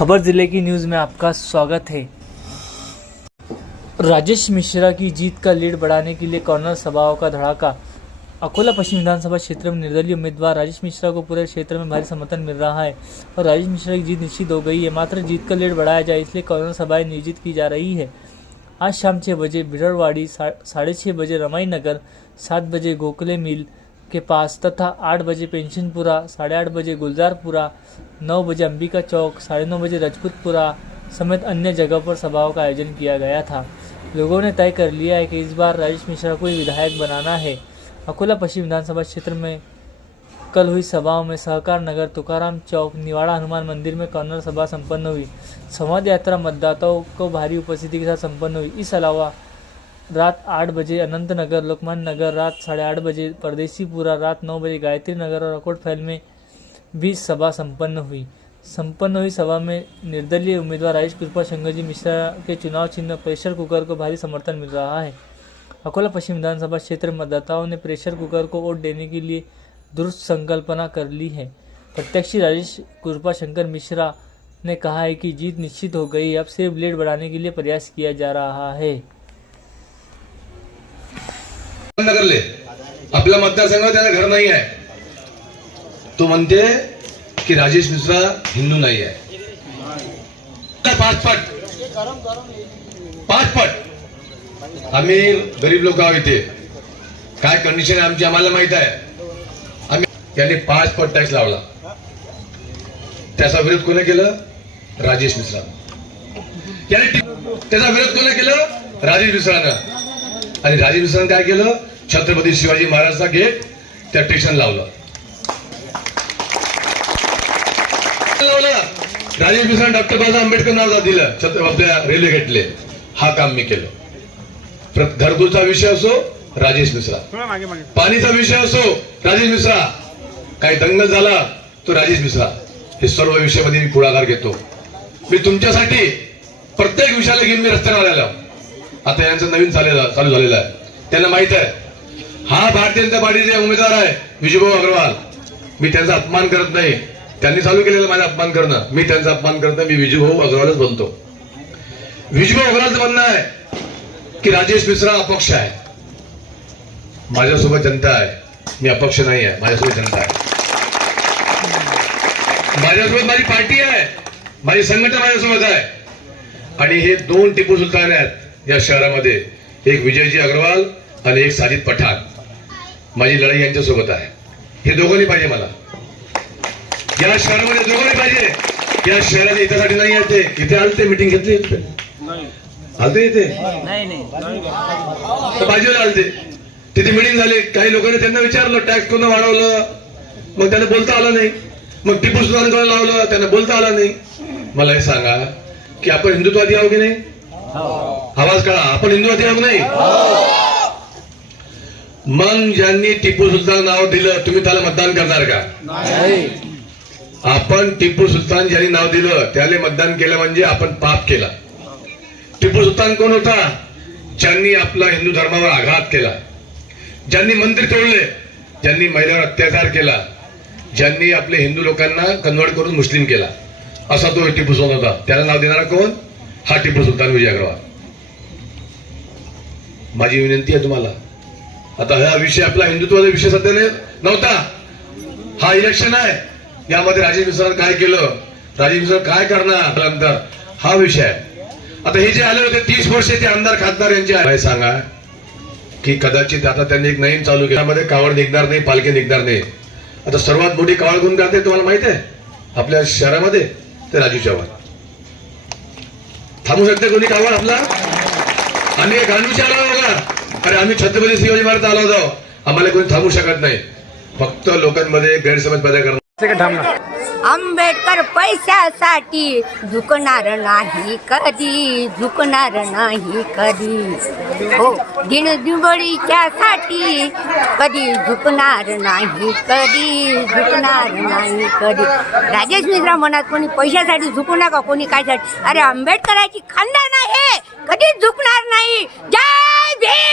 खबर जिले की न्यूज़ में आपका स्वागत है। राजेश मिश्रा की जीत का लीड बढ़ाने के लिए कॉर्नर सभाओं का धड़ाका। अकोला पश्चिम विधानसभा क्षेत्र में निर्दलीय उम्मीदवार राजेश मिश्रा को पूरे क्षेत्र में भारी समर्थन मिल रहा है और राजेश मिश्रा की जीत निश्चित हो गई है। मात्र जीत का लीड बढ़ाया जाए इसलिए कॉर्नर सभाएं नियोजित की जा रही है। आज शाम 6 बजे बिरड़वाड़ी, 6:30 बजे रमाई नगर, 7 बजे गोखले मिल के पास तथा 8 बजे पेंशनपुरा, 8:30 बजे गुलजारपुरा, 9 बजे अंबिका चौक, 9:30 बजे रजपूतपुरा समेत अन्य जगहों पर सभाओं का आयोजन किया गया था। लोगों ने तय कर लिया है कि इस बार राजेश मिश्रा को ही विधायक बनाना है। अकोला पश्चिम विधानसभा क्षेत्र में कल हुई सभाओं में सहकार नगर, तुकाराम चौक, निवाड़ा हनुमान मंदिर में कॉर्नर सभा संपन्न हुई। संवाद यात्रा मतदाताओं को भारी उपस्थिति के साथ संपन्न हुई। इस अलावा रात 8 बजे अनंत नगर, लोकमान्य नगर, रात 8:30 बजे परदेसीपुरा, रात 9 बजे गायत्री नगर और अकोट फैल में भी सभा संपन्न हुई सभा में निर्दलीय उम्मीदवार राजेश कृपाशंकर जी मिश्रा के चुनाव चिन्ह प्रेशर कुकर को भारी समर्थन मिल रहा है। अकोला पश्चिम विधानसभा क्षेत्र में मतदाताओं ने प्रेशर कुकर को वोट देने के लिए दुरुस्त संकल्पना कर ली है। प्रत्याशी राजेश कृपाशंकर मिश्रा ने कहा है कि जीत निश्चित हो गई, अब सिर्फ लीड बढ़ाने के लिए प्रयास किया जा रहा है। नगरले आपला मतदारसंघात त्याला घर नाही आहे, तो म्हणते की राजेश मिश्रा हिंदू नाही आहे। पाच पट आम्ही गरीब लोक आहोत, इथे काय कंडिशन आहे आमची आम्हाला माहित आहे। आम्ही त्याने 5 पट टॅक्स लावला, त्याचा विरोध कोणी केलं? राजेश मिश्रा। त्याचा विरोध कोणी केलं? राजेश मिश्रानं। आणि राजेश मिश्रानं काय केलं? छत्रपती शिवाजी महाराजचा गेट त्या स्टेशन लावलं। राजेश मिश्रानं डॉक्टर बाबासाहेब आंबेडकर नाव दिलं आपल्या रेल्वे गेटले। हा काम मी केलं। घरकुलचा विषय असो राजेश मिश्रा, पाणीचा विषय असो राजेश मिश्रा, काही दंगल झाला तो राजेश मिश्रा। हे सर्व विषयामध्ये मी पुढाकार घेतो। मी तुमच्यासाठी प्रत्येक विषयाला घेऊन मी रस्त्यावर आलेलो। आता यांचं नवीन चालू झालेलं आहे, त्यांना माहित आहे हा भारतीय जनता पार्टीचे उमेदवार आहे विजयभाऊ अग्रवाल। मी त्यांचा अपमान करत नाही, त्यांनी चालू केलेलं माझा अपमान करणं, मी त्यांचा अपमान करत नाही। मी विजयभाऊ अग्रवालच बोलतो। विजयभाऊ अग्रवालचं म्हणणं आहे की राजेश मिश्रा अपक्ष आहे। माझ्यासोबत जनता आहे, मी अपक्ष नाही आहे, माझ्यासोबत जनता आहे, माझ्यासोबत माझी पार्टी आहे, माझी संघटना माझ्यासोबत आहे। आणि हे 2 टिपू सुलतान आहेत या शहरामध्ये, एक विजयजी अग्रवाल आणि एक साजिद पठाण। माझी लढाई यांच्यासोबत आहे। हे दोघांनी पाहिजे मला या शहरामध्ये, दोघांनी पाहिजे। या शहराच्या हितासाठी नाही येते, इथे आलते मीटिंग घेतली, आलते इथे बाजूला आलते, तिथे मीटिंग झाली। काही लोकांनी त्यांना विचारलं टॅक्स कोण वाढवलं, मग त्यांना बोलता आलं नाही। मग टिपू सुलतान कोणाला लावलं, त्यांना बोलता आलं नाही। मला हे सांगा की आपण हिंदुत्ववादी आहोत की नाही? आवाज काढा, आपण हिंदुत्ववादी आहोत नाही? मग ज्यांनी टिपू सुलतान नाव दिलं तुम्ही त्याला मतदान करणार का? नाही। आपण टिपू सुलतान ज्यांनी नाव दिलं त्याला मतदान केलं म्हणजे आपण पाप केला। टिपू सुलतान कोण होता? ज्यांनी आपला हिंदू धर्मावर आघात केला, ज्यांनी मंदिर तोडले, ज्यांनी महिलांवर अत्याचार केला, ज्यांनी आपले हिंदू लोकांना कन्वर्ट करून मुस्लिम केला, असा तो टिपू सुलतान होता। त्याला नाव देणारा कोण? हा टिपू सुलतान विजय अग्रवाल। माझी विनंती आहे तुम्हाला, आता हा विषय आपला हिंदुत्वाचा विषय सध्या नव्हता, हा इलेक्शन आहे। यामध्ये राजेश मिश्रानं काय केलं, राजेश मिश्रा काय करणार नंतर, हा विषय आहे। आता हे जे आले होते 30 वर्षे ते आमदार खासदार यांचे आहे, सांगा की कदाचित आता त्यांनी एक नवीन चालू केला, त्यामध्ये कावड निघणार नाही, पालखी निघणार नाही। आता सर्वात मोठी कावड कोण करते तुम्हाला माहित आहे आपल्या शहरामध्ये? ते राजू चव्हाण। थांबू शकते कोणी कावड आपला? आम्ही गांडूच्या आलो बघा, अरे आम्ही छत्रपती शिवाजी महाराज आलो होतो, आम्हाला कोणी थांबू शकत नाही। फक्त लोकांमध्ये गैरसमज पैदा करणार। आंबेडकर पैशासाठी झुकणार नाही कधी, झुकणार नाही कधी। हो, दिनदुबळीच्या साठी कधी झुकणार नाही कधी, झुकणार नाही कधी। राजेश मिश्रा म्हणत कोणी पैशासाठी झुकू नका, कोणी काय साठी। अरे आंबेडकरांची खानदान आहे, कधीच झुकणार नाही। जय भीम।